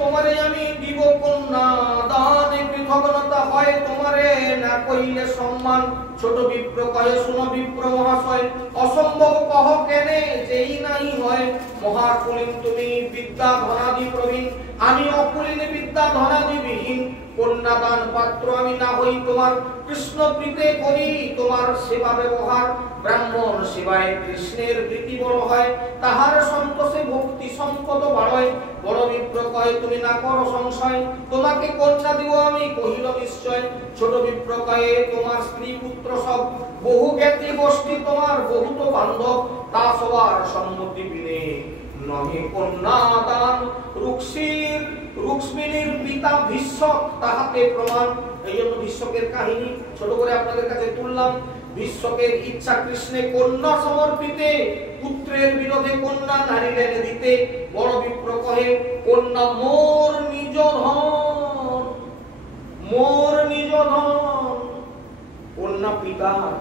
তোমারে আমি দিব কন্যা দান, কৃতজ্ঞতা হয় তোমারে না কইলে সম্মান। ছোট বিপ্র কহে শুনো বিপ্র মহাশয়, অসম্ভব কহ কেনে যেই নাই হয়। মহাকুলীন তুমি বিদ্যা ধনাদি প্রবীণ, আমি অকুলীন বিদ্যা ধনাদি বিহীন। কন্যাদান পাত্র আমি না হই তোমার, কৃষ্ণ প্রীতে করি তোমার সেবা ব্যবহার। ব্রাহ্মণ সেবায় কৃষ্ণের প্রীতি বড় হয়, তাহার সন্তোষে ভক্তি সম্পদ বাড়য়। বড় বিপ্র কয় তুমি না করো সংশয়, তোমাকে কন্যা দিব আমি কহিল নিশ্চয়। ছোট বিপ্র কয়ে তোমার স্ত্রী পুত্র সব, বহু জ্ঞাতি গোষ্ঠী তোমার বহুত বান্ধব। তা সবার সম্মতি বিনে নহে কন্যা দান। রুক্মিণীর পিতা ভীষ্মক তাহাতে প্রমাণ। এই জন্য ভীষ্মকের কাহিনী ছোট করে আপনাদের কাছে তুললাম। ভীষ্মকের ইচ্ছা কৃষ্ণে কন্যা সমর্পিতে, পুত্রের বিরোধে কন্যা নারী এনে দিতে। বড় বিপ্র কহে কন্যা মোর নিজ ধন, মোর নিজ ধন। কন্যা পিতার,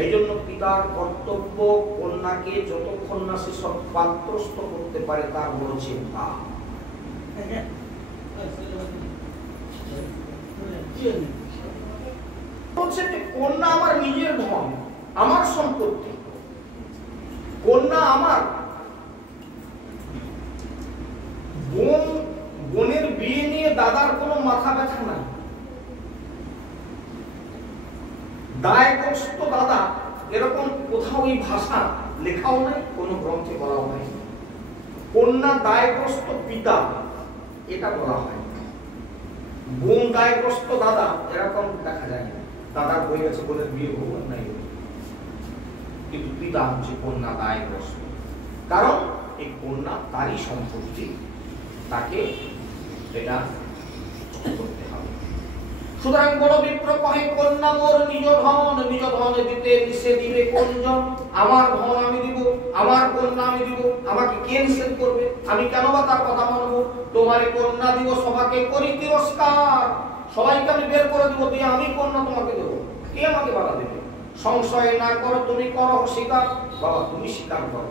এই জন্য পিতার কর্তব্য কন্যাকে যতক্ষণ না সে সব পাত্রস্থ করতে পারে তার বড় চিন্তা। কন্যা আমার নিজের ধন, আমার সম্পত্তি, কন্যা আমার। বোনের বিয়ে নিয়ে দাদার কোনো মাথা ব্যথা নাই। দায়গ্রস্ত দাদা এরকম কোথাও এই ভাষা লেখাও নাই, কোনো গ্রন্থে বলাও নাই। কন্যা দায়গ্রস্ত পিতা এটা বলা হয়। বোন দায়গ্রস্ত দাদা এরকম দেখা যায় না। দাদার হয়ে গেছে, বোনের বিয়ে হবো নাই, কিন্তু পিতা হচ্ছে কন্যা দায়গ্রস্ত। কারণ এই কন্যা তারই সম্পত্তি, তাকে এটা করতে হবে। সুতরাং বড় বিপ্র কহে কন্যা মোর নিজ ধন, নিজ ধন দিতে নিষেধ দিবে কোনজন। আমার ধন আমি দিব, আমার কন্যা আমি দিব, আমাকে কে নিষেধ করবে? আমি কেন বা তার কথা মানবো? তোমারই কন্যা দিব সবাকে করি তিরস্কার, সবাইকে আমি বের করে দেবো, দিয়ে আমি কন্যা তোমাকে দেবো, কে আমাকে বাধা দেবে? সংশয় না করো তুমি করো স্বীকার। বাবা তুমি স্বীকার করো,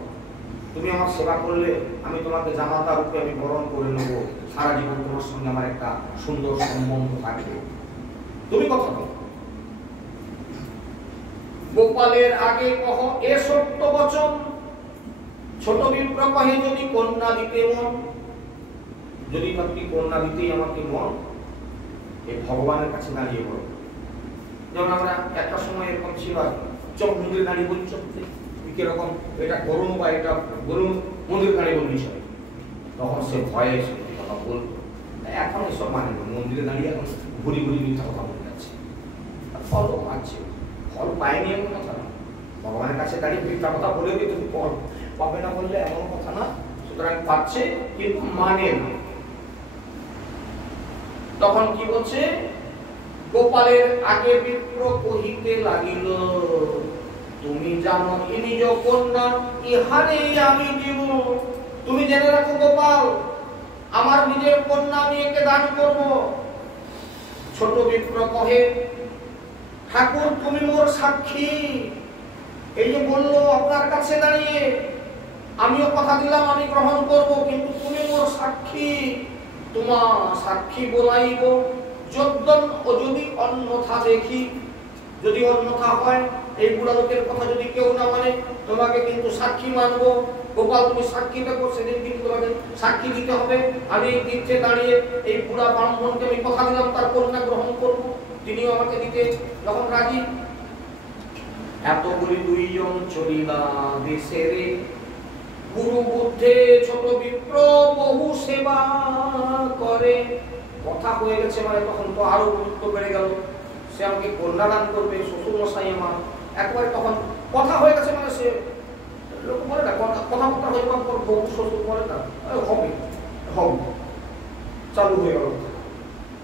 তুমি আমার সেবা করলে আমি তোমাকে জামাতা রূপে আমি বরণ করে নেবো, সারা জীবন তোমার সঙ্গে আমার একটা সুন্দর সম্বন্ধ থাকবে, তুমি কথা বলো। গোপালের আগে কহ এ সত্য বচন, ছোট বিপ্র কহে যদি কন্যা দিতে মন। যদি আপনি কন্যা দিতেই আমাকে মন, এই ভগবানের কাছে দাঁড়িয়ে বলো। যেমন আমরা একটা সময় এরকম ছিল, চোখ মন্দিরে দাঁড়িয়ে বলি, চোখ কিরকম এটা করুন বা এটা বলুন, মন্দিরে দাঁড়িয়ে বললি সবাই, তখন সে ভয়ে সত্যি কথা বলতো। এখন এসব মানে মন্দিরে দাঁড়িয়ে এখন ঘুরি ঘুরি মিথ্যা কথা বলে যাচ্ছে, ফলও পাচ্ছে। ফল পায়নি এমন কথা না, ভগবানের কাছে দাঁড়িয়ে মিথ্যা কথা বলেও কিন্তু ফল পাবে না বললে এমন কথা না। সুতরাং পাচ্ছে কিন্তু মানে না। তখন কি বলছে? গোপালের আগে বিপ্র কহিতে লাগিল, তুমি জানো ই নিজ কন্যা ইহারে আমি দিব। তুমি জেনে রাখো গোপাল, আমার নিজের কন্যা আমি একে দান করব। ছোট বিপ্র কহে ঠাকুর তুমি মোর সাক্ষী। এই যে বললো আপনার কাছে দাঁড়িয়ে, আমিও কথা দিলাম আমি গ্রহণ করব, কিন্তু তুমি মোর সাক্ষী। তোমার সাক্ষী বলাইব যদ্দন ও যদি অন্যথা দেখি। যদি অন্যথা হয়, এই বুড়া লোকের কথা যদি কেউ না মানে, তোমাকে কিন্তু সাক্ষী মানবো। গোপাল তুমি সাক্ষী দেখো, সেদিন কিন্তু তোমাকে সাক্ষী দিতে হবে। আমি এই তীর্থে দাঁড়িয়ে এই বুড়া ব্রাহ্মণকে আমি কথা দিলাম তার কন্যা গ্রহণ করবো, তিনিও আমাকে দিতে যখন রাজি। এতগুলি দুইজন চলিলা দেশেরে, গুরু বুদ্ধে ছোট বিপ্র বহু সেবা করে। কথা হয়ে গেছে মানে তখন তো আরো গুরুত্ব বেড়ে গেল, সে আমাকে কন্যা দান করবে, শ্বশুর মশাই আমার একবারে তখন কথা হয়ে গেছে মানে সে লোক বলে না কথাবার্তা হয়ে যাওয়ার পর বহু শ্বশুর বলে না হবে হবে চালু হয়ে গেল।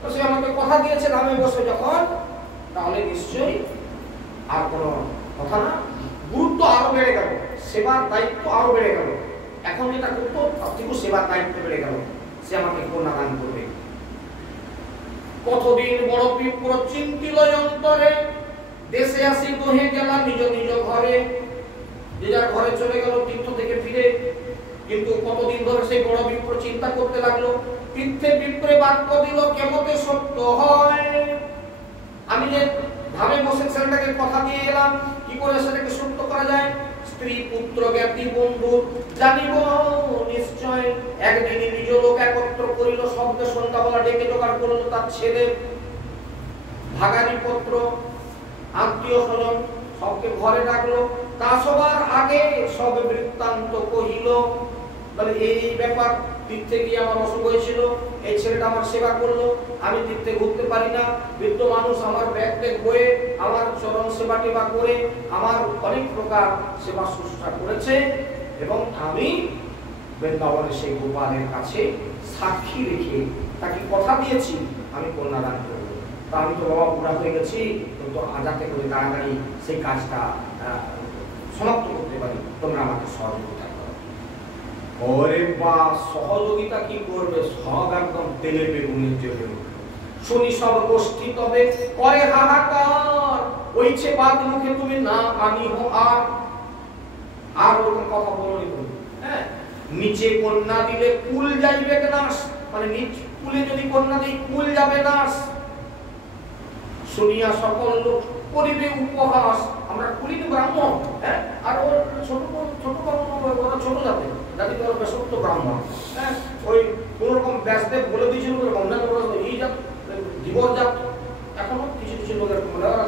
তো সে আমাকে কথা দিয়েছে ধামে বসে যখন, তাহলে নিশ্চয়ই আর কোনো কথা না, গুরুত্ব আরো বেড়ে গেল, সেবার দায়িত্ব আরো বেড়ে গেল। এখন যেটা করতো তার থেকেও সেবার দায়িত্ব বেড়ে গেল, সে আমাকে কন্যা দান করবে। কতদিন বড় বিপ্র চিন্তিল অন্তরে, দেশে আসি দহে গেল নিজ নিজ ঘরে। যে যার ঘরে চলে গেল তীর্থ থেকে ফিরে। কিন্তু কতদিন ধরে সেই বড় বিপ্র চিন্তা করতে লাগলো, তীর্থে বিপ্রে বাক্য দিল কেমতে সত্য হয়। আমি যে ধামে বসে ছেলেটাকে কথা দিয়ে এলাম, কি করে সেটাকে সত্য করা যায়? স্ত্রী পুত্র জ্ঞাতি বন্ধু জানিব নিশ্চয়। একদিনই নিজ লোক একত্র করিল, শব্দ সন্ধ্যাবেলা ডেকে জোগাড় করলো তার ছেলে ভাগারি পত্র আত্মীয় স্বজন সবকে ঘরে ডাকলো। তা সবার আগে সব বৃত্তান্ত কহিল। তাহলে এই ব্যাপার, তীর্থে গিয়ে আমার অসুখ হয়েছিল, এই ছেলেটা আমার সেবা করলো, আমি তীর্থে ঘুরতে পারি না, বৃদ্ধ মানুষ আমার ব্যাগ ট্যাগ বয়ে আমার চরণ সেবা টেবা করে আমার অনেক প্রকার সেবা শুশ্রূষা করেছে, এবং আমি বৃন্দাবনের সেই গোপালের কাছে সাক্ষী রেখে তাকে কথা দিয়েছি আমি কন্যাদান করবো। তা আমি তো বাবা বুড়া হয়ে গেছি, কিন্তু যাতে করে তাড়াতাড়ি সেই কাজটা সমাপ্ত করতে পারি, তোমরা আমাকে সহযোগিতা করো। ওরে বা সহযোগিতা কি করবে, সব একদম তেলে বেগুনের জন্য। শুনি সব গোষ্ঠী তবে করে হাহাকার, ওইছে বাদ মুখে তুমি না আমি হো আর ওরকম কথা বলনি তুমি। হ্যাঁ, নিচে কন্যা দিলে কুল যাইবে নাশ, মানে নিচ কুলে যদি কন্যা দিই কুল যাবে নাশ। শুনিয়া সকল লোক করিবে উপহাস, আমরা কুলিন ব্রাহ্মণ, হ্যাঁ, আর ওর ছোট ছোট জাতি জাতি তো বেশক্ত ব্রাহ্মণ। হ্যাঁ, ওই কোন রকম ব্যাসদেব বলে দিয়েছিল অন্যান্য এই জাত ধীবর জাত, এখনো কিছু কিছু লোকের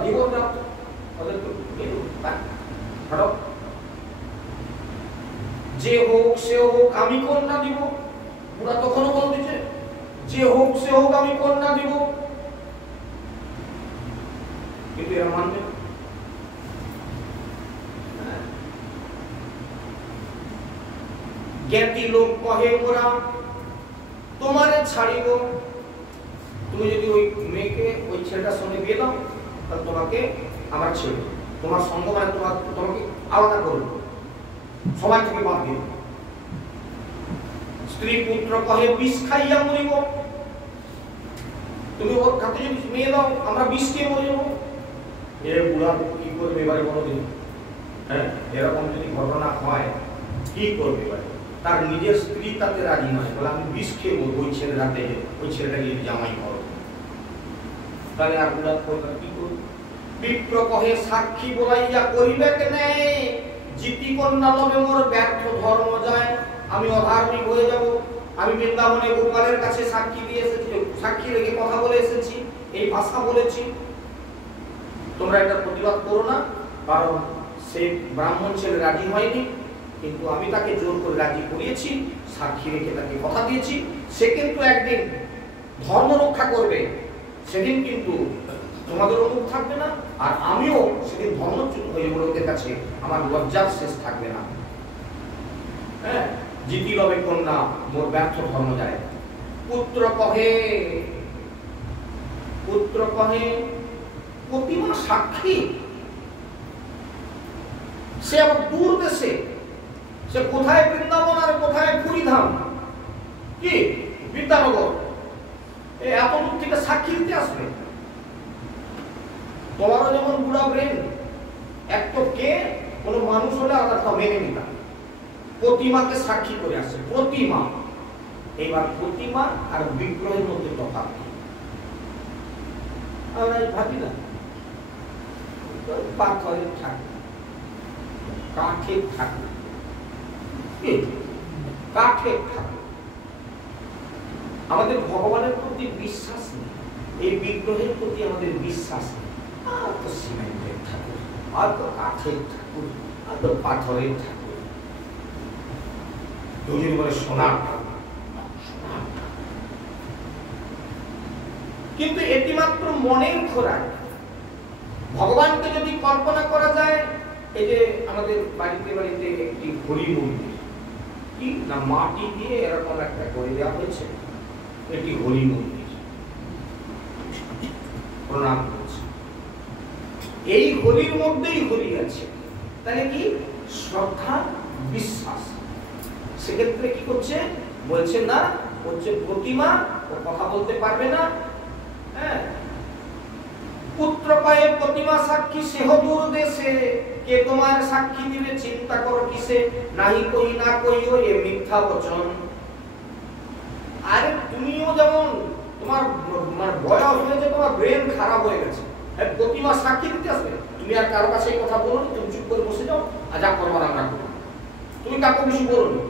ধীবর জাত, ওদের যে হোক সে হোক আমি কন্যা দিব। ওরা তখনও বলতেছে যে হোক সে হোক আমি কন্যা দিব, কিন্তু এরা মানবে না। জ্ঞাতি লোক কহে ওরা তোমারে ছাড়িব, তুমি যদি ওই মেয়েকে ওই ছেলেটার সঙ্গে বিয়ে দাও তাহলে তোমাকে আমার ছেড়ে, তোমার সঙ্গ মানে তোমাকে আলাদা করবো, সবাই থেকে বাদ দিয়ে। স্ত্রী পুত্র কহে বিষ খাইয়া মরিব, তুমি ওর হাতে যদি মেয়ে দাও আমরা বিষ খেয়ে মরে যাবো। এ বুড়া কি করবে এবারে কোনোদিন? হ্যাঁ, এরকম যদি ঘটনা হয় কি করবে এবারে? তার নিজের স্ত্রী তাতে রাজি নয়, বলে আমি বিষ খেয়ে মরবো ওই ছেলের হাতে, ওই ছেলেটাকে যদি জামাই করো, তাহলে আর বুড়া করবে কি করবে? বিপ্র কহে সাক্ষী বলাইয়া করিবে কেনে, জিতি কন্যা লবে মোর ব্যর্থ ধর্ম যায়, আমি অধার্মিক হয়ে যাব। আমি বৃন্দাবনে গোপালের কাছে সাক্ষী দিয়ে এসেছি, সাক্ষী রেখে কথা বলে এসেছি, এই ভাষা বলেছি, তোমরা এটা প্রতিবাদ করো না, কারণ সে ব্রাহ্মণ ছেলে রাজি হয়নি, কিন্তু আমি তাকে জোর করে রাজি করিয়েছি, সাক্ষী রেখে তাকে কথা দিয়েছি, সে কিন্তু একদিন ধর্ম রক্ষা করবে, সেদিন কিন্তু তোমাদের মুখ থাকবে না, আর আমিও সেদিন ধর্মচ্যুত হয়ে লোকের কাছে আমার লজ্জার শেষ থাকবে না। হ্যাঁ, জিতি রবে কন্যা মোর ব্যর্থ ধর্ম যায়। পুত্র কহে প্রতিমা সাক্ষী, সে আবার দূর দেশে, সে কোথায় বৃন্দাবন আর কোথায় পুরীধাম, কি বিদ্যানগর, এত দূর থেকে সাক্ষী দিতে আসবে। তোমারও যেমন বুড়া ব্রেন, এক তো কে কোন মানুষ হলে আলাদা মেনে নিতাম, প্রতিমাকে সাক্ষী করে আসছে, প্রতিমা। এবার প্রতিমা আর বিগ্রহের মধ্যে তফাৎ আমরা ভাবি না, পাথরের ঠাকুর, কাঠের ঠাকুর, কাঠের ঠাকুর। আমাদের ভগবানের প্রতি বিশ্বাস নেই, এই বিগ্রহের প্রতি আমাদের বিশ্বাস নেই। আর তো সিমেন্টের ঠাকুর, আর তো কাঠের ঠাকুর, আর তো পাথরের ঠাকুর, দুজন বলে সোনার ঠাকুর। কিন্তু এটি মাত্র মনের খোরাক। ভগবানকে যদি কল্পনা করা যায়, এই যে আমাদের বাড়িতে বাড়িতে একটি হরি মন্দির, কি না মাটি দিয়ে এরকম একটা করে দেওয়া হয়েছে, এটি হরি মন্দির, প্রণাম করছে। এই হরির মধ্যেই হরি আছে, তাহলে কি শ্রদ্ধা বিশ্বাস। সেক্ষেত্রে কি করছে, বলছে না হচ্ছে প্রতিমা, ও কথা বলতে পারবে না, হ্যাঁ, পুত্র পায়ে প্রতিমা সাক্ষী সেহ দূর দেশে, কে তোমার সাক্ষী দিবে চিন্তা করো কিসে, নাহি কই না কইও এ মিথ্যা বচন। আরে তুমিও যেমন তোমার মানে বয়স হয়েছে, তোমার ব্রেন খারাপ হয়ে গেছে, প্রতিমা সাক্ষী দিতে আসবে, তুমি আর কারো কাছে এই কথা বলো না, তুমি চুপ করে বসে যাও আর যা করবার আমরা করবো, তুমি কাউকে কিছু বলো না,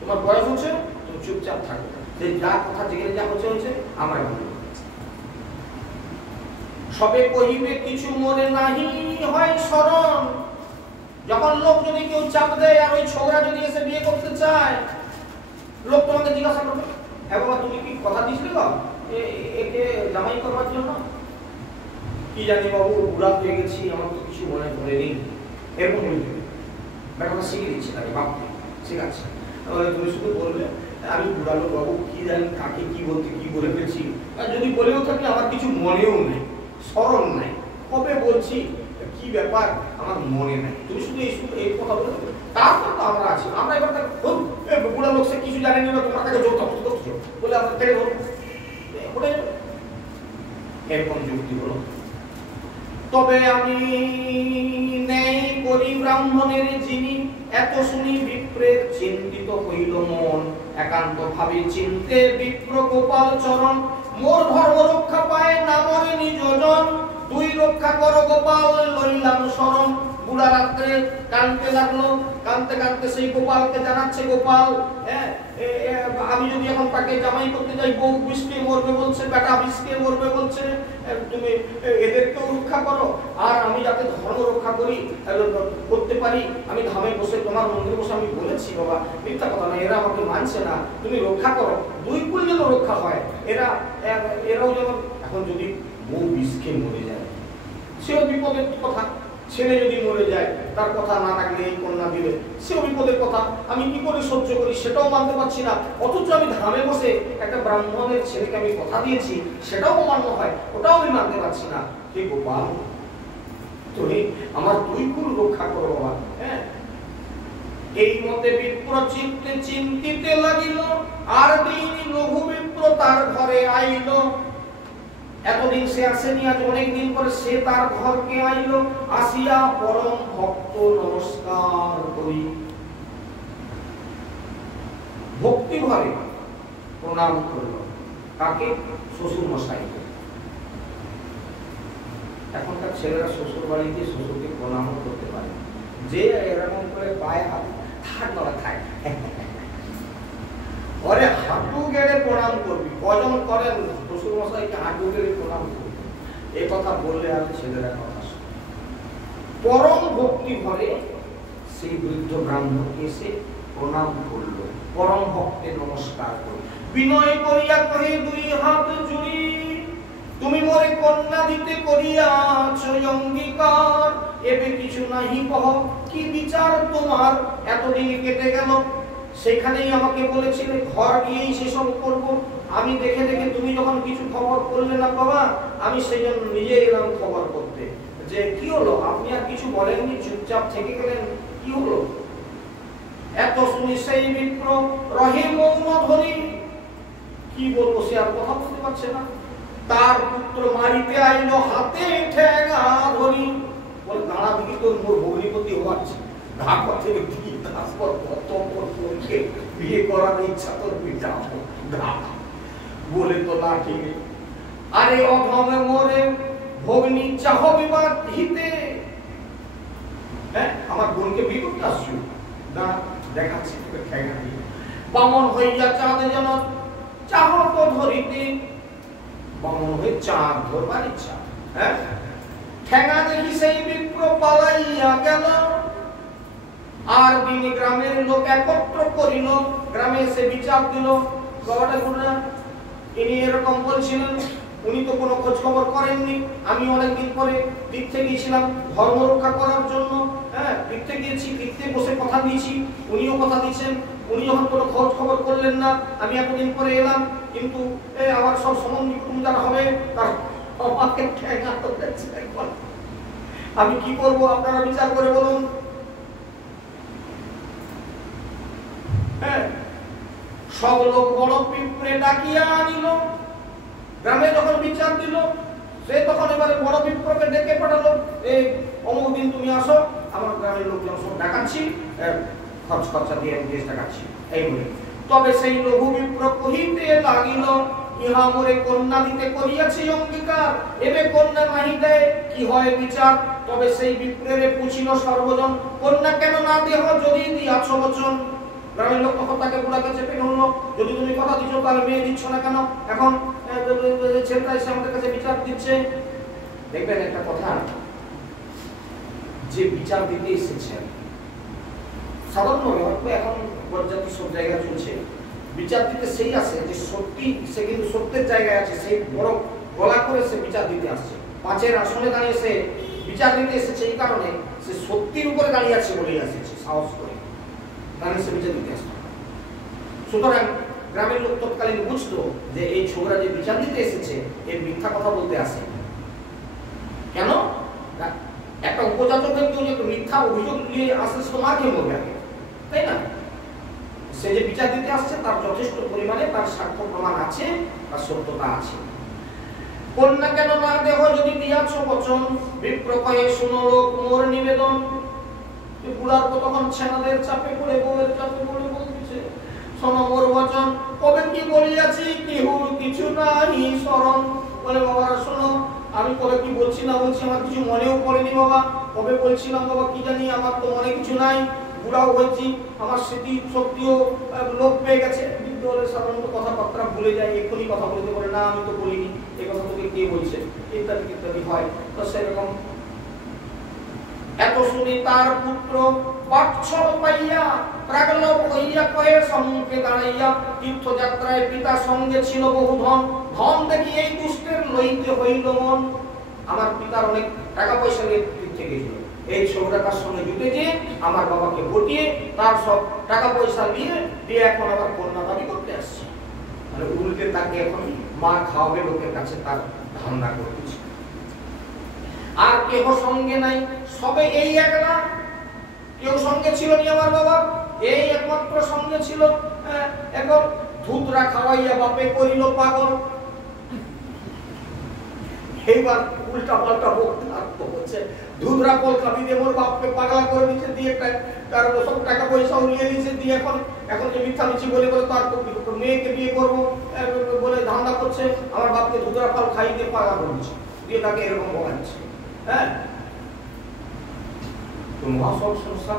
তোমার বয়স হচ্ছে, তুমি চুপচাপ থাকো, যে যা কথা যেখানে যা হচ্ছে আমরা বলবো। সবে কহিবে কিছু মনে নাহি হয় শরণ। যখন লোক যদি কেউ চাপ দেয় আর ওই ছোকরা যদি এসে বিয়ে করতে চায়, লোক তোমাকে জিজ্ঞাসা করবে, হ্যাঁ বাবা তুমি কি কথা দিছিলে গো একে জামাই করবার জন্য? কি জানি বাবু, বুড়া হয়ে গেছি, আমার তো কিছু মনে ধরেনি, এরকম বলবে। ব্যাপারটা শিখে দিচ্ছে তাকে ভাবতে, ঠিক আছে? তুমি শুধু বলবে আমি বুড়া লোক বাবু, কি জানি কাকে কি বলতে কি বলে ফেলছি, আর যদি বলেও থাকি আমার কিছু মনেও নেই, স্মরণ নাই, কবে বলছি কি ব্যাপার আমার মনে নাই, তুমি শুধু এই কথা বলে তারপর তো আমরা আছি, আমরা এবার বুড়া লোক সে কিছু জানেনি না, তোমার কাছে জোর তখন করছো বলে আমরা থেকে ধরবো, এরকম যুক্তি হলো। তবে আমি নেই করি ব্রাহ্মণের যিনি, এত শুনি বিপ্রের চিন্তিত হইল মন, একান্ত ভাবে চিন্তে বিপ্র গোপাল চরণ, মোর ধর্ম রক্ষা পায় না মরে নিজজন, তুই রক্ষা কর গোপাল লইলাম শরণ। বুড়া রাত্রে কাঁদতে লাগলো, কাঁদতে কাঁদতে সেই গোপালকে জানাচ্ছে, গোপাল আমি যদি এখন তাকে জামাই করতে যাই, বউ বিষকে মরবে বলছে, বেটা বিষকে মরবে বলছে, তুমি এদেরকেও রক্ষা করো, আর আমি যাতে ধর্ম রক্ষা করি করতে পারি, আমি ধামে বসে তোমার মন্দিরে বসে আমি বলেছি বাবা, মিথ্যা কথা না, এরা আমাকে মানছে না, তুমি রক্ষা করো, দুই কুল যেন রক্ষা হয়, এরাও যেমন। এখন যদি বউ বিষকে মরে যায় সেও বিপদের কথা, ছেলে যদি মরে যায় তার কথা না থাকলে এই কন্যা দিলে সেও বিপদের কথা, আমি কি করে সহ্য করি সেটাও মানতে পারছি না, অথচ আমি ধামে বসে একটা ব্রাহ্মণের ছেলেকে আমি কথা দিয়েছি সেটাও মান্য হয়, ওটাও আমি মানতে পারছি না। হে গোপাল, তুমি আমার দুই কুল রক্ষা করো বাবা। হ্যাঁ, এই মতে বিপ্র চিত্তে চিন্তিতে লাগিল, আর দিন লঘু বিপ্র তার ঘরে আইল। এতদিন সে আসেনি, আজ অনেকদিন পরে সে তার ঘরকে আইল, আসিয়া পরম ভক্ত নমস্কার করি, ভক্তি ভরে প্রণাম করল। কাকে? শ্বশুর মশাইকে। এখনকার ছেলেরা শ্বশুর বাড়িতে শ্বশুরকে প্রণাম করতে পারে, যে এরকম করে পায়ে হাত থাক না থাক, ওরে হাঁটু গেড়ে প্রণাম করবি, কজন করেন শ্বশুর মশাইকে হাঁটু গেড়ে প্রণাম করবি, এই কথা বললে আর ছেলেরা কথা শোনে। পরম ভক্তি ভরে সেই বৃদ্ধ ব্রাহ্মণকে এসে প্রণাম করল, পরম ভক্তে নমস্কার করল, বিনয় করিয়া কহে দুই হাত জুড়ি, তুমি মোরে কন্যা দিতে করিয়াছ অঙ্গীকার, এবে কিছু নাহি কহ, কি বিচার তোমার, এতদিন কেটে গেল, সেখানেই আমাকে বলেছিলে ঘর গিয়েই সেসব করবো, আমি দেখে দেখে তুমি যখন কিছু খবর করলে না বাবা, আমি সেই জন্য নিজে এলাম খবর করতে, যে কি হলো, আপনি আর কিছু বলেননি, চুপচাপ থেকে গেলেন, কি হলো? এত শুনি সেই বিপ্র রহে মৌন ধরি, কি বলবো, সে আর কথা বলতে পারছে না, তার পুত্র মারিতে আইল হাতে ঠেঙা ধরি, বলে দাঁড়া দিকে তোর মোর ভগ্নিপতি হওয়াচ্ছে, বিয়ে করার ইচ্ছা তোর পিতা বলে তো না, ঠিক আরে অধমে মোরে ভগ্নি চাহ বিবাদ হিতে, হ্যাঁ আমার বোনকে বিয়ে করতে আসছো না, দেখাচ্ছি তোকে ঠেঙা দিয়ে, বামন হইয়া চাঁদ যেন চাহ তো ধরিতে, বামন হয়ে চাঁদ ধরবার ইচ্ছা, হ্যাঁ ঠেঙা দেখি সেই বিপ্র পালাইয়া গেল, আর দিনে গ্রামের লোক একত্র করিল, গ্রামে এসে বিচার দিল, বাবাটা গুণা ইনি এরকম বলছিলেন, উনি তো কোনো খোঁজ খবর করেননি, আমি অনেকদিন পরে তীর্থে গিয়েছিলাম ধর্ম রক্ষা করার জন্য, হ্যাঁ তীর্থে গিয়েছি, তীর্থে বসে কথা দিয়েছি, উনিও কথা দিয়েছেন, উনি যখন কোনো খোঁজ খবর করলেন না, আমি এতদিন পরে এলাম, কিন্তু আমার সব সম্বন্ধী কুটুম যারা হবে তার আমাকে ঠেঙা করতেছে, আমি কি করব আপনারা বিচার করে বলুন। সব লোক বড় পিঁপড়ে ডাকিয়া আনিল, গ্রামে যখন বিচার দিল সে তখন এবারে বড় বিপ্রকে ডেকে পাঠালো, এই অমুক দিন তুমি আসো, আমার গ্রামের লোকজন সব ডাকাচ্ছি, খরচা দিয়ে আমি দেশ ডাকাচ্ছি এই বলে। তবে সেই লঘু বিপ্র কহিতে লাগিল, ইহা মোরে কন্যা দিতে করিয়াছি অঙ্গীকার, এবে কন্যা নাহি দেয় কি হয় বিচার। তবে সেই বিপ্রেরে পুছিল সর্বজন, কন্যা কেন না দেহ যদি দিয়াছ বচন। গ্রামের লোক তখন তাকে বুড়াকে চেপে ধরলো, যদি তুমি কথা দিচ্ছ তাহলে মেয়ে দিচ্ছ না কেন? এখন ছেলেটা এসে আমাদের কাছে বিচার দিচ্ছে। দেখবেন একটা কথা, যে বিচার দিতে এসেছেন সাধারণভাবে হয়তো এখন বরযাত্রী সব জায়গায় চলছে, বিচার দিতে সেই আসে যে সত্যি, সে কিন্তু সত্যের জায়গায় আছে, সেই বড় গলা করে সে বিচার দিতে আসছে। পাঁচের আসনে দাঁড়িয়ে সে বিচার দিতে এসেছে, এই কারণে সে সত্যির উপরে দাঁড়িয়ে আছে বলেই আসছে, সাহস করে দাঁড়িয়ে সে বিচার দিতে আসছে। সুতরাং গ্রামের লোক তৎকালীন বুঝতো যে এই ছোকরা যে বিচার দিতে এসেছে এর মিথ্যা কথা বলতে আসে। কেন? একটা উপজাত ব্যক্তি যে মিথ্যা অভিযোগ নিয়ে আসে সে মাকে বলবে আগে, তাই না? সে যে বিচার দিতে আসছে তার যথেষ্ট পরিমাণে তার সাক্ষ্য প্রমাণ আছে, তার সত্যতা আছে। কন্যা কেন না দেহ যদি দিয়াছ বচন, বিপ্র কয়ে শুনো লোক মোর নিবেদন। বুড়ার তো তখন ছেনাদের চাপে পড়ে, বউয়ের চাপে পড়ে বলতেছে, শোনো মোর বচন, কবে কি বলিয়াছি কেহ কিছু নাই স্মরণ। বলে বাবারা শোনো, আমি কবে কি বলছি না বলছি আমার কিছু মনেও পড়েনি বাবা, কবে বলছিলাম বাবা কি জানি, আমার তো মনে কিছু নাই, বুড়াও হয়েছি, আমার স্মৃতি শক্তিও লোপ পেয়ে গেছে। বৃদ্ধ হলে সাধারণত কথাবার্তা ভুলে যায়, এক্ষুনি কথা বলতে পারে না আমি তো বলিনি, এই কথা তোকে কে বলছে, ইত্যাদি ইত্যাদি হয়। তো সেরকম এত শুনি তার পুত্র বাৎসল পাইয়া প্রাগলভ হইয়া কয়ে সম্মুখে দাঁড়াইয়া, তীর্থযাত্রায় পিতা সঙ্গে ছিল বহু ধন, ধন দেখি এই দুষ্টের লইতে হইল মন। আমার পিতার অনেক টাকা পয়সা নিয়ে তীর্থে গেছিল, এই ছোকরাটার সঙ্গে জুটে গিয়ে আমার বাবাকে ঘটিয়ে তার সব টাকা পয়সা নিয়ে এখন আবার কন্যা দাবি করতে আসছে। মানে উল্টে তাকে এখন মার খাওয়াবে লোকের কাছে তার ধারণা করতেছে। আর কেহ সঙ্গে নাই, সবে এই একলা, কেউ সঙ্গে ছিল নি আমার বাবা, এই একমাত্র সঙ্গে ছিল। এখন ধুতরা খাওয়াইয়া বাপে করিল পাগল। এইবার উল্টা পাল্টা বলছে, ধুতরা কল খাবি দিয়ে মোর বাপকে পাগলা করে দিচ্ছে, দিয়ে তার সব টাকা পয়সাও নিয়ে দিচ্ছে, দিয়ে এখন যে মিথ্যা মিছি বলে বলে তার মেয়েকে বিয়ে করবো বলে ধান্দা করছে, আমার বাপকে ধুতরা ফল খাই দিয়ে পাগলা করে দিচ্ছে, দিয়ে তাকে এরকম বলাচ্ছে। হ্যাঁ, মহাসব সংস্থা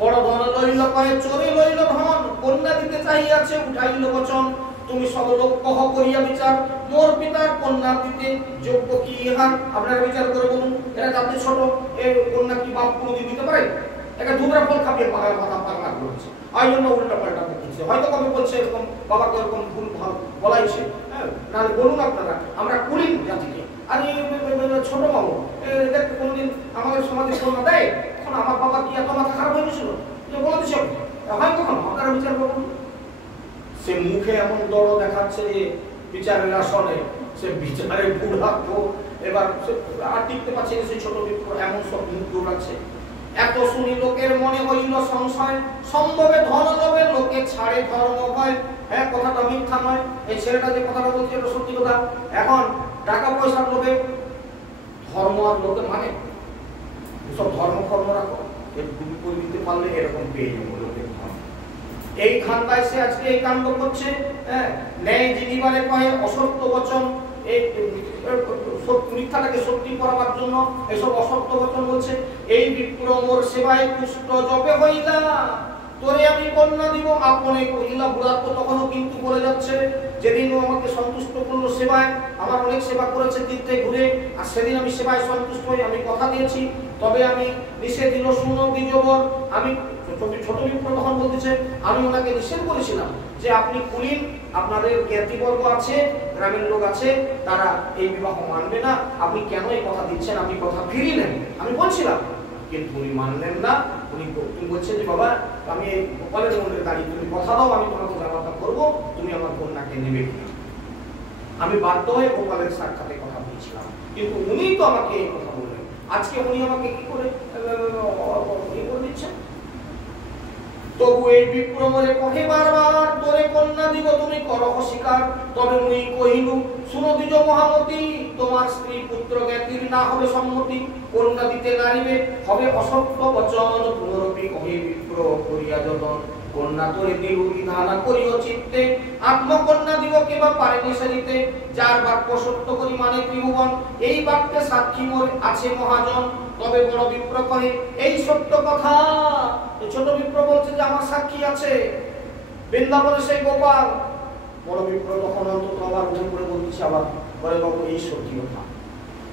বড় ধন লইল কয়ে চোরে লইল ধন, কন্যা দিতে চাহিয়াছে উঠাইল বচন। তুমি সব লোক কহ করিয়া বিচার, মোর পিতার কন্যা দিতে যোগ্য কি ইহার? আপনারা বিচার করে বলুন, এরা যাতে ছোট, এই কন্যা কি বাপ কোনোদিন দিতে পারে? একা ধুবরা ফল খাপিয়ে পাগলা মাথা পাগলা করেছে, আর জন্য উল্টা পাল্টা বলছে। হয়তো কবে বলছে এরকম বাবাকে এরকম ভুল ভাল বলাইছে, হ্যাঁ, নাহলে বলুন আপনারা আমরা কুলিন জাতিকে, আর ছোট বাবু দেখতে কোনোদিন আমাদের সমাজে কন্যা দেয়? এখন আমার বাবা কি এত মাথা খারাপ হয়ে গেছিল যে বলে দিচ্ছে হয় কখন? আপনারা বিচার করুন। সে মুখে এমন দড় দেখাচ্ছে যে বিচারের আসনে সে বিচারে বুড়া, তো এবার আর টিকতে পারছে না, সে ছোট বিপ্র এমন সব মুখ দৌড়াচ্ছে। এত শুনি লোকের মনে হইল সংশয়, সম্ভবে ধন লোভে লোকে ছাড়ে ধর্ম হয়। হ্যাঁ, কথাটা মিথ্যা নয়, এই ছেলেটা যে কথাটা বলছে এটা সত্যি কথা। এখন টাকা পয়সার লোভে ধর্ম আর লোকে মানে সব ধর্ম কর্ম রাখো, এর করে দিতে পারলে এরকম পেয়ে যাবো লোকের ধর্ম। এই ধান্দায় সে আজকে এই কাণ্ড করছে। হ্যাঁ, ন্যায় জিনিবারে কয়ে অসত্য বচন, এই মিথ্যাটাকে সত্যি করাবার জন্য এসব অসত্য বচন বলছে। এই বিপ্র মোর সেবায় পুষ্ট জপে হইলা, তোরে আমি কন্যা দিব আপনে কহিলা। বুড়ার তো তখনও কিন্তু বলে যাচ্ছে, যেদিন ও আমাকে সন্তুষ্ট করলো সেবায়, আমার অনেক সেবা করেছে তীর্থে ঘুরে, আর সেদিন আমি সেবায় সন্তুষ্ট হই, আমি কথা দিয়েছি, তবে আমি নিষেধ দিল শুনো বিজবর। আমি ছোট বিপ্র তখন বলতেছে, আমি ওনাকে নিষেধ করেছিলাম যে আপনি কুলীন, আপনাদের জ্ঞাতিবর্গ আছে, গ্রামের লোক আছে, তারা এই বিবাহ মানবে না, আপনি কেন এই কথা দিচ্ছেন? আপনি কথা ফিরিয়ে নেন, আমি বলছিলাম, কিন্তু উনি মানলেন না। উনি বলছেন যে বাবা, আমি এই গোপালের মন্দিরে দাঁড়িয়ে, তুমি কথা দাও, আমি তোমাকে জামাতা করবো, তুমি আমার কন্যাকে নেবে কিনা। আমি বাধ্য হয়ে গোপালের সাক্ষাতে কথা বলছিলাম, কিন্তু উনি তো আমাকে এই কথা বললেন, আজকে উনি আমাকে কি করে দিচ্ছেন? তবু এই বিপ্র মরে কহে বারবার, তোরে কন্যা দিব তুমি করহ স্বীকার। তবে মুই কহিলু, শুনো দ্বিজ মহামতি, তোমার স্ত্রী পুত্র জ্ঞাতির না হবে সম্মতি। কন্যা দিতে নারিবে হবে অসত্য বচন। পুনরপি কহে বিপ্র করিয়া যতন, কন্যা তোরে দিলু বিধানা করিও চিত্তে। আত্মকন্যা দিব কেবা পারেনি সারিতে, যার বাক্য সত্য করি মানে ত্রিভুবন। এই বাক্যে সাক্ষী মোর আছে মহাজন। তবে বড় বিপ্র কহে এই সত্য কথা। ছোট বিপ্র বলছে যে আমার সাক্ষী আছে বৃন্দাবনে সেই গোপাল। বড় বিপ্র তখন অন্তত আবার মনে করে বলতেছে, আবার বলে বাবু এই সত্যি কথা,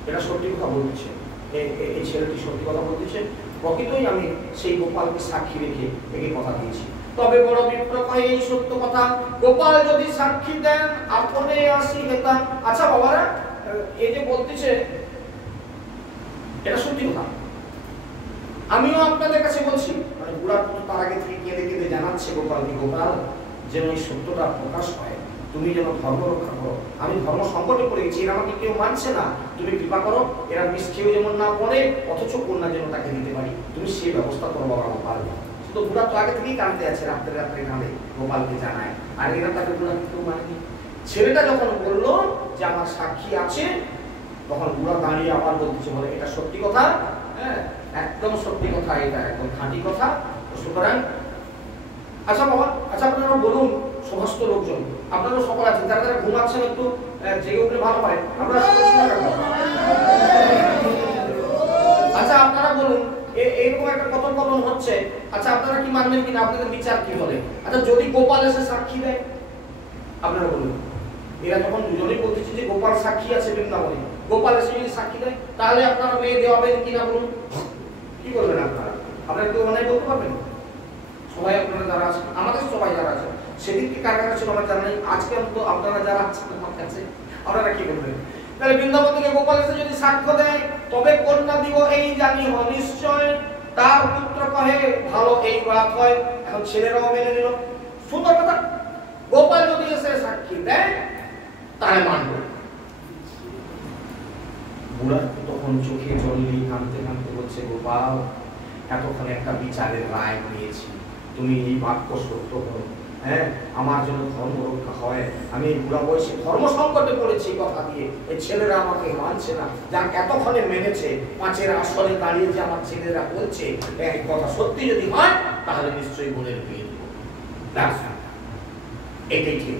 এটা সত্যি কথা বলতেছে, এই ছেলেটি সত্যি কথা বলতেছে, প্রকৃতই আমি সেই গোপালকে সাক্ষী রেখে একে কথা দিয়েছি। তবে বড় বিপ্র কহে এই সত্য কথা, গোপাল যদি সাক্ষী দেন আপনে আসি হেতাম। আচ্ছা বাবারা, এই যে বলতেছে এটা সত্যি কথা, আমিও আপনাদের কাছে বলছি। মানে বুড়া তার আগে থেকে কেঁদে কেঁদে জানাচ্ছে গোপালকে, গোপাল যেন এই সত্যটা প্রকাশ হয়, তুমি যেন ধর্ম রক্ষা করো। আমি ধর্ম সংকটে পড়ে গেছি, এরা আমাকে কেউ মানছে না, তুমি কৃপা করো, এরা বিষ খেয়েও যেমন না পড়ে, অথচ কন্যা যেন তাকে দিতে পারি, তুমি সেই ব্যবস্থা করো বাবা গোপাল। তো বুড়া তো আগে থেকেই কাঁদতে আছে, রাত্রে রাত্রে কাঁদে, গোপালকে জানায়, আর এরা তাকে বুড়া কেউ মানেনি। ছেলেটা যখন বললো যে আমার সাক্ষী আছে, তখন বুড়া দাঁড়িয়ে আবার বলতেছে, বলে এটা সত্যি কথা, হ্যাঁ একদম সত্যি কথা, এটা একদম খাঁটি কথা। সুতরাং আচ্ছা বাবা, আচ্ছা আপনারা বলুন, সমস্ত লোকজন আপনারা সকল আছেন, যারা যারা ঘুমাচ্ছেন একটু জেগে উঠলে ভালো হয়। আপনারা আচ্ছা আপনারা বলুন, এইরকম একটা কথোপকথন হচ্ছে, আচ্ছা আপনারা কি মানবেন কিনা, আপনাদের বিচার কি বলে? আচ্ছা যদি গোপাল এসে সাক্ষী দেয়, আপনারা বলুন। এরা যখন দুজনেই বলতেছে যে গোপাল সাক্ষী আছে বৃন্দাবনে, গোপাল এসে যদি সাক্ষী দেয়, তাহলে আপনারা মেয়ে দেওয়াবেন কিনা বলুন? কি বলবেন আপনারা? আপনারা কেউ অনেক বলতে পারবেন? সবাই আপনারা যারা আছেন, আমাদের সবাই যারা আছেন, সেদিনকে কার কাছে ছিল আমার জানা নেই, আজকে অন্তত আপনারা যারা আছেন আমার কাছে, আপনারা কি বলবেন? তাহলে বৃন্দাবন থেকে গোপাল এসে যদি সাক্ষ্য দেয়, তবে কন্যা দিব এই জানি নিশ্চয়। তার পুত্র কহে ভালো এই রাত হয়। এখন ছেলেরাও মেনে নিল, সুন্দর কথা। গোপাল যদি এসে সাক্ষী দেয় তাহলে মানব। বুড়া তখন চোখে জল নিয়ে কাঁদতে কাঁদতে বলছে, গোপাল এতক্ষণ একটা বিচারের রায় নিয়েছি, তুমি এই বাক্য সত্য করো, হ্যাঁ আমার জন্য ধর্ম রক্ষা হয়। আমি এই বুড়া বয়সে ধর্ম সংকটে পড়েছি কথা দিয়ে, এই ছেলেরা আমাকে মানছে না, যার এতক্ষণে মেনেছে, পাঁচের আসলে দাঁড়িয়ে যে আমার ছেলেরা বলছে এই কথা সত্যি যদি হয়, তাহলে নিশ্চয়ই বোনের বিয়ে দেবো, এটাই ঠিক।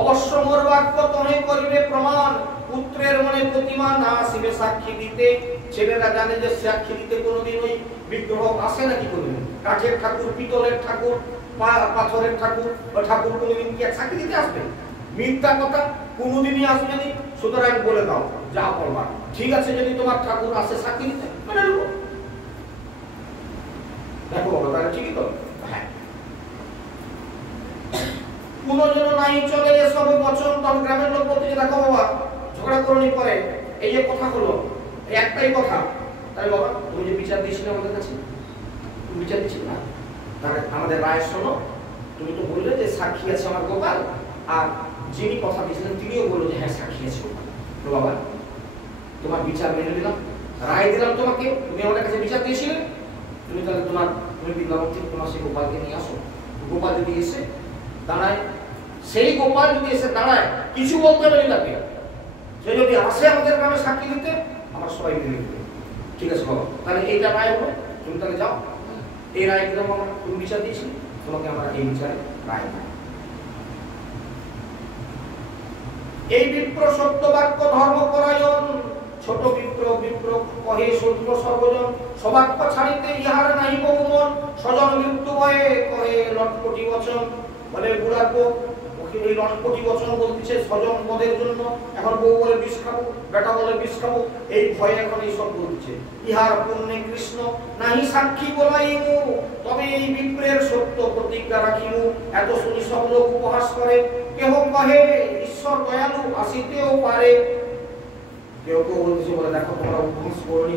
অবশ্য মোর বাক্য তুমি করিবে প্রমাণ, পুত্রের মনে প্রতিমা না আসিবে সাক্ষী দিতে। ছেলেরা জানে যে সাক্ষী দিতে কোনোদিন ওই বিগ্রহ আসে নাকি, কোনোদিন কাঠের ঠাকুর, পিতলের ঠাকুর, পাথরের ঠাকুর, ঠাকুর কোনোদিন কি সাক্ষী দিতে আসবে? মিথ্যা কথা, কোনোদিনই আসবে না। সুতরাং বলে দাও যা বলবা, ঠিক আছে যদি তোমার ঠাকুর আসে সাক্ষী দিতে, মেনে নেবো। দেখো বাবা, তাহলে ঠিকই তো। হ্যাঁ, কোনো যেন নাই চলে এসব বচন। তখন গ্রামের লোক বলতে, দেখো বাবা ঝগড়া করনি পরে এই যে কথা হলো, একটাই কথা, তাহলে বাবা তুমি যে বিচার দিয়েছিলে আমাদের কাছে, তুমি বিচার দিচ্ছিলে না, তাহলে আমাদের রায় শোনো। তুমি তো বললে যে সাক্ষী আছে আমার গোপাল, আর যিনি কথা দিয়েছিলেন তিনিও বললো যে হ্যাঁ সাক্ষী আছে গোপাল। তো বাবা তোমার বিচার মেনে নিলাম, রায় দিলাম তোমাকে, তুমি আমাদের কাছে বিচার দিয়েছিলে, তুমি তাহলে তুমি বৃন্দাবন থেকে তোমার সেই গোপালকে নিয়ে আসো। গোপাল যদি এসে দাঁড়ায়, সেই গোপাল যদি এসে দাঁড়ায়, কিছু বলতে পারি তাকে, সে যদি আসে আমাদের গ্রামে সাক্ষী দিতে, আমার সবাই মেনে নেবে। ঠিক আছে বাবা, তাহলে এইটা রায় হলো, তুমি তাহলে যাও, এই রায় দিলাম আমরা, তুমি বিচার দিয়েছি, তোমাকে আমরা এই বিচারে রায় দেব। এই বিপ্র সত্য বাক্য ধর্ম পরায়ণ, ছোট বিপ্র কহে সত্য সর্বজন। সবাক্য ছাড়িতে ইহার নাই বহুমন, স্বজন মৃত্যু ভয়ে কহে লটপটি বচন। বলে বুড়ার বউ এই লটপটি বচন বলতেছে স্বজন মদের জন্য। এখন বউ বলে বিষ খাবো, বেটা বলে বিষ খাবো, এই ভয়ে এখন এইসব বলছে। ইহার পুণ্যে কৃষ্ণ নাহি সাক্ষী বলাইমু, তবে এই বিপ্রের সত্য প্রতিজ্ঞা রাখিমু। এত শুনি সব লোক উপহাস করে, কেহ কহে ঈশ্বর দয়ালু আসিতেও পারে। কেউ কেউ বলতেছে, বলে দেখো তোমরা উপহাস করনি,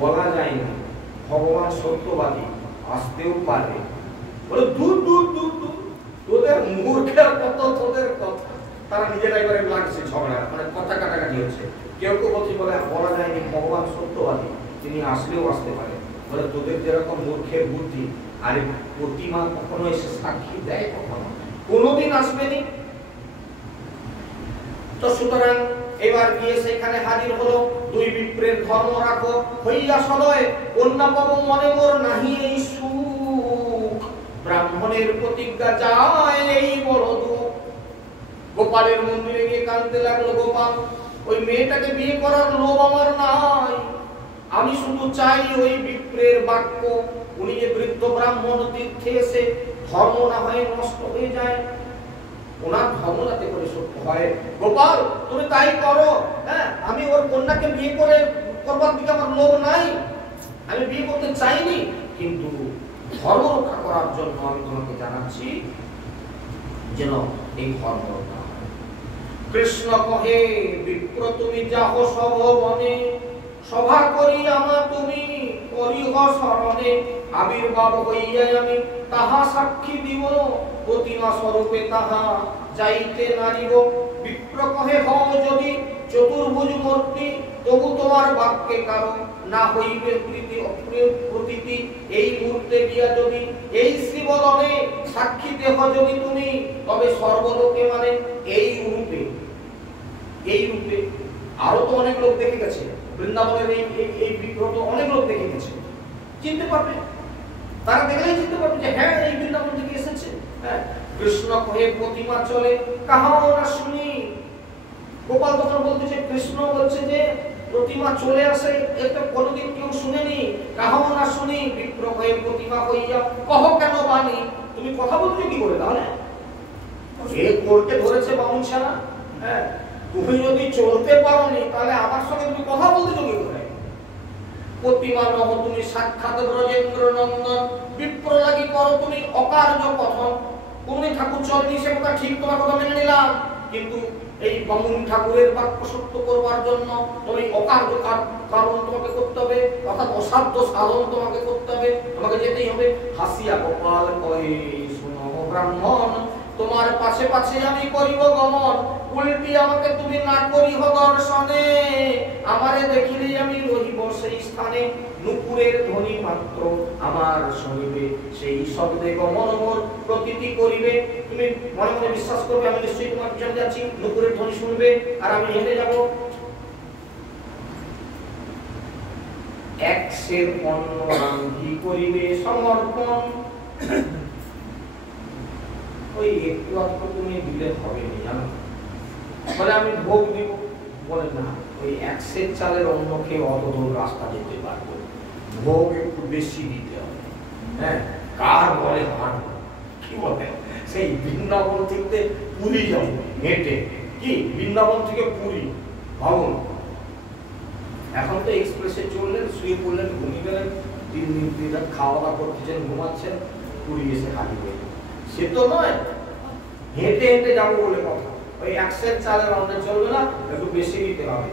বলা যায় না, ভগবান সত্যবাদী, আসতেও পারে। বলে দূর দূর দূর দূর, তোদের মূর্খের কত, তোদের কথা। তারা নিজেরাই করে লাগছে ঝগড়া, মানে কথা কাটাকাটি হচ্ছে। কেউ কেউ বলছে, বলে বলা যায়নি, ভগবান সত্যবাদী, তিনি আসলেও আসতে পারে। বলে তোদের যেরকম মূর্খের বুদ্ধি, আরে প্রতিমা কখনো এসে সাক্ষী দেয়? কখনো কোনোদিন আসবেনি। তো সুতরাং এবার গিয়ে সেখানে হাজির হলো, দুই বিপ্রের ধর্ম রাখো হইয়া সদয়, কন্যা পাবো মনে মোর নাহি এই সুখ, ব্রাহ্মণের প্রতিজ্ঞা যায় এই বড় দুঃখ। গোপালের মন্দিরে গিয়ে কাঁদতে লাগলো, গোপাল ওই মেয়েটাকে বিয়ে করার লোভ আমার নাই, আমি শুধু চাই ওই বিপ্রের বাক্য। উনি যে বৃদ্ধ ব্রাহ্মণ তীর্থে এসে ধর্ম না হয়ে নষ্ট হয়ে যায়, ওনার ধর্ম যাতে করে সত্য হয়। গোপাল তুমি তাই করো, হ্যাঁ আমি ওর কন্যাকে বিয়ে করে করবার দিকে আমার লোভ নাই, আমি বিয়ে করতে চাইনি, কিন্তু ধর্ম রক্ষা করার জন্য আমি তোমাকে জানাচ্ছি যেন এই ধর্ম রক্ষা হয়। কৃষ্ণ কহে বিপ্র তুমি যাহ সভ বনে, সভা করি আমা তুমি করিহ শরণে, আবির্ভাব হইয়া আমি তাহা সাক্ষী দিব, প্রতিমা স্বরূপে তাহা যাইতে নারিব। বিপ্র কহে হও যদি চতুর্ভুজ মূর্তি, তবু তোমার বাক্যে কারণ না হইবে প্রীতি প্রতীতি, এই মুহূর্তে গিয়া যদি এই শ্রীবদনে সাক্ষী দেহ যদি তুমি, তবে সর্বলোকে মানে এই রূপে, এই রূপে। আরো তো অনেক লোক দেখে গেছে বৃন্দাবনের এই বিগ্রহ, তো অনেক লোক দেখে গেছে, চিনতে পারবে, তারা দেখলেই চিনতে পারবে যে হ্যাঁ এই বৃন্দাবন থেকে এসেছে। হ্যাঁ, কৃষ্ণ কহে প্রতিমা চলে কাহাও না শুনি। গোপাল তখন বলতেছে, কৃষ্ণ বলছে যে প্রতিমা চলে আসে, এটা কোনোদিন কেউ শুনেনি, কাহাও না শুনি। বিপ্র হয়ে প্রতিমা হইয়া কহ কেন বাণী, তুমি কথা বলছো কি করে? তাহলে এ করতে ধরেছে বামুন ছানা, হ্যাঁ তুমি যদি চলতে পারোনি তাহলে আমার সঙ্গে তুমি কথা বলতে কি করে? প্রতিমা নহ তুমি সাক্ষাৎ ব্রজেন্দ্র নন্দন, বিপ্র লাগি করো তুমি অকার্য কথন। তুমি ঠাকুর চলনি সে কথা ঠিক, তোমার কথা মেনে নিলাম, কিন্তু এই বামুন ঠাকুরের বাক্য সত্য করবার জন্য তুমি অকার্য কারণ তোমাকে করতে হবে, অর্থাৎ অসাধ্য সাধন তোমাকে করতে হবে, তোমাকে যেতেই হবে। হাসিয়া গোপাল কয়ে শুনো ব্রাহ্মণ, তোমার পাশে পাশে আমি করিব গমন, উল্টি আমাকে তুমি না করিহ দর্শনে, আমারে দেখিলেই আমি রহিব সেই স্থানে, নুপুরের ধ্বনি মাত্র আমার শুনিবে, সেই শব্দে গমন মোর প্রতীতি করিবে। তুমি মনে মনে বিশ্বাস করবে আমি নিশ্চয়ই তোমার পিছনে যাচ্ছি, নুপুরের ধ্বনি শুনবে আর আমি হেঁটে যাব। এক সের অন্ন রান্ধি করিবে সমর্পণ, ওই একটু অল্প তুমি দিলে হবে না, জানো, বলে আমি ভোগ দিব, বলে না ওই এক সের চালের অন্ন খেয়ে অত দূর রাস্তা যেতে পারবো, ভোগ একটু বেশি দিতে হবে। হ্যাঁ, কার বলে হাট, কি বলে সেই বৃন্দাবন থেকে পুরী যাবো হেঁটে, কি বৃন্দাবন থেকে পুরী ভাবুন। এখন তো এক্সপ্রেসে চললেন, শুয়ে পড়লেন, ঘুমিয়ে গেলেন, 3 দিন খাওয়া দাওয়া করতেছেন, ঘুমাচ্ছেন, পুরী এসে খালি হয়ে, সে তো নয়, হেঁটে হেঁটে যাবো বলে কথা। ওই 1 সের চালের অন্ন চলবে না, একটু বেশি দিতে হবে।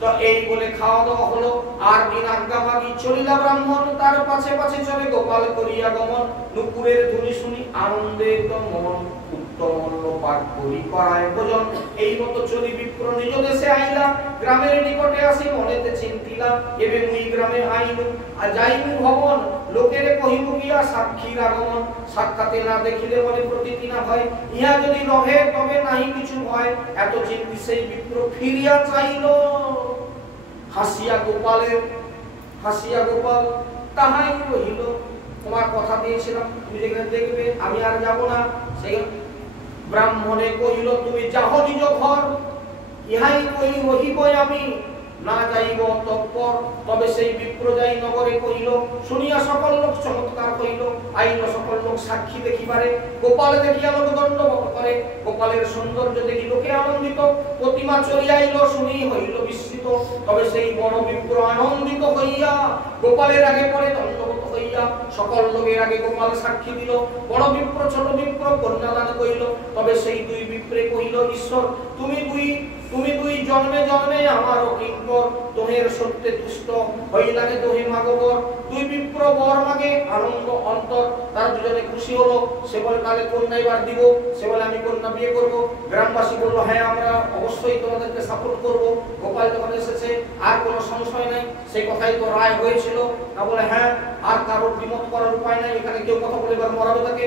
তো এই বলে খাওয়া দাওয়া হলো, আর দিন আজ্ঞা মাগি চলিলা ব্রাহ্মণ, তার পাছে পাছে চলে গোপাল করিয়া গমন, নুপুরের ধ্বনি শুনি আনন্দে তো মন, উত্তমল্ল পাঠ করি করায় ভোজন। এই মতো চলি বিপ্র নিজ দেশে আইলা, গ্রামের নিকটে আসি মনেতে চিন্তিলা, এবে মুই গ্রামে আইনু আর যাইনু ভবন, লোকেরে কহিব গিয়া সাক্ষীর আগমন, সাক্ষাতে না দেখিলে মনে প্রতীতি না হয়, ইহা যদি রহে তবে নাহি কিছু ভয়। এত চিন্তি সেই বিপ্র ফিরিয়া চাইল, হাসিয়া গোপাল তাহাই রহিল। তোমার কথা দিয়েছিলাম তুমি যেখানে দেখবে আমি আর যাব না, সেই ব্রাহ্মণে কহিল তুমি যাহ নিজ ঘর, ইহাই কই রহিব আমি না যাইব তৎপর। তবে সেই বিপ্র যাই নগরে কহিল, শুনিয়া সকল লোক চমৎকার হইল, আইল সকল লোক সাক্ষী দেখিবারে, গোপাল দেখিয়া লোক দণ্ডবত করে, গোপালের সৌন্দর্য দেখি লোকে আনন্দিত, প্রতিমা চলিয়া আইল শুনি হইল বিস্মিত। তবে সেই বড় বিপ্র আনন্দিত হইয়া গোপালের আগে পরে দণ্ডবত হইয়া, সকল লোকের আগে গোপাল সাক্ষী দিল, বড় বিপ্র ছোট বিপ্র কন্যাদান কইল। তবে সেই দুই বিপ্রে কহিল, ঈশ্বর তুমি দুই জন্মে জন্মে আমার কিঙ্কর, তোহের সত্যে তুষ্ট হইলাগে তোহে মাগবর। দুই বিপ্র বর বর মাগে, আনন্দ অন্তর, তারা দুজনে খুশি হলো। সে বলে তাহলে কন্যা এবার দিব, সে বলে আমি কন্যা বিয়ে করব। গ্রামবাসী বললো হ্যাঁ আমরা অবশ্যই তোমাদেরকে সাপোর্ট করব, গোপাল যখন এসেছে আর কোনো সংশয় নাই, সেই কথাই তো রায় হয়েছিল। না বলে হ্যাঁ আর কারোর দ্বিমত করার উপায় নাই, এখানে কেউ কথা বলে এবার মরাবে তাকে,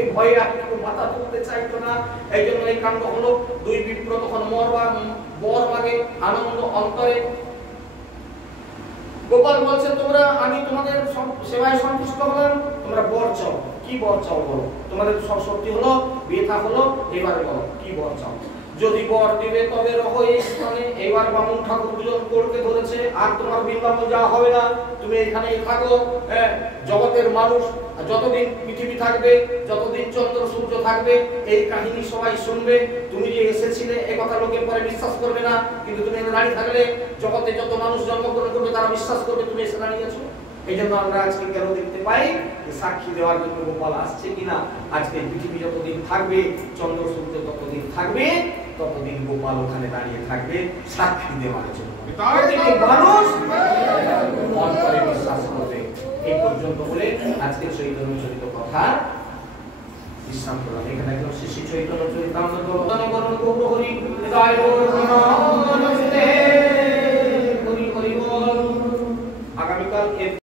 এই ভয়ে আপনি মাথা তুলতে চাইতো না, এই জন্য এই কাণ্ড হলো। দুই বিপ্র তখন বর মাগে, আনন্দ অন্তরে। গোপাল বলছে তোমরা, আমি তোমাদের সেবায় সন্তুষ্ট হলাম, তোমরা বর চাও। কি বর চাও বলো, তোমাদের সব সত্যি হলো, বিয়ে থা হলো, এবারে বলো কি বর চাও। যদি বর দিবে তবে রহো এই স্থানে। এবার বামুন ঠাকুর দুজন কোড়কে ধরেছে, আর তোমার বৃন্দাবন যাওয়া হবে না, তুমি এখানেই থাকো। জগতের মানুষ যতদিন পৃথিবী থাকবে, যতদিন চন্দ্র সূর্য থাকবে, এই কাহিনী সবাই শুনবে। তুমি যে এসেছিলে এ কথা লোকে পরে বিশ্বাস করবে না, কিন্তু তুমি এখানে দাঁড়িয়ে থাকলে জগতে যত মানুষ জন্মগ্রহণ করবে তারা বিশ্বাস করবে তুমি এসে দাঁড়িয়েছো। এই জন্য আমরা আজকে কেন দেখতে পাই সাক্ষী দেওয়ার জন্য গোপাল আসছে কিনা। আজকে পৃথিবী যতদিন থাকবে, চন্দ্র সূর্য ততদিন থাকবে, ততদিন গোপাল ওখানে দাঁড়িয়ে থাকবে সাক্ষী দেওয়ার জন্য। মানুষ অন্তরে বিশ্বাস করবে। এই পর্যন্ত বলে আজকে চৈতন্য চরিত কথা বিশ্রাম করলাম। এখানে একদম শ্রী চৈতন্য চরিতামৃত বর্ণন করুন। গৌর হরি হৃদয়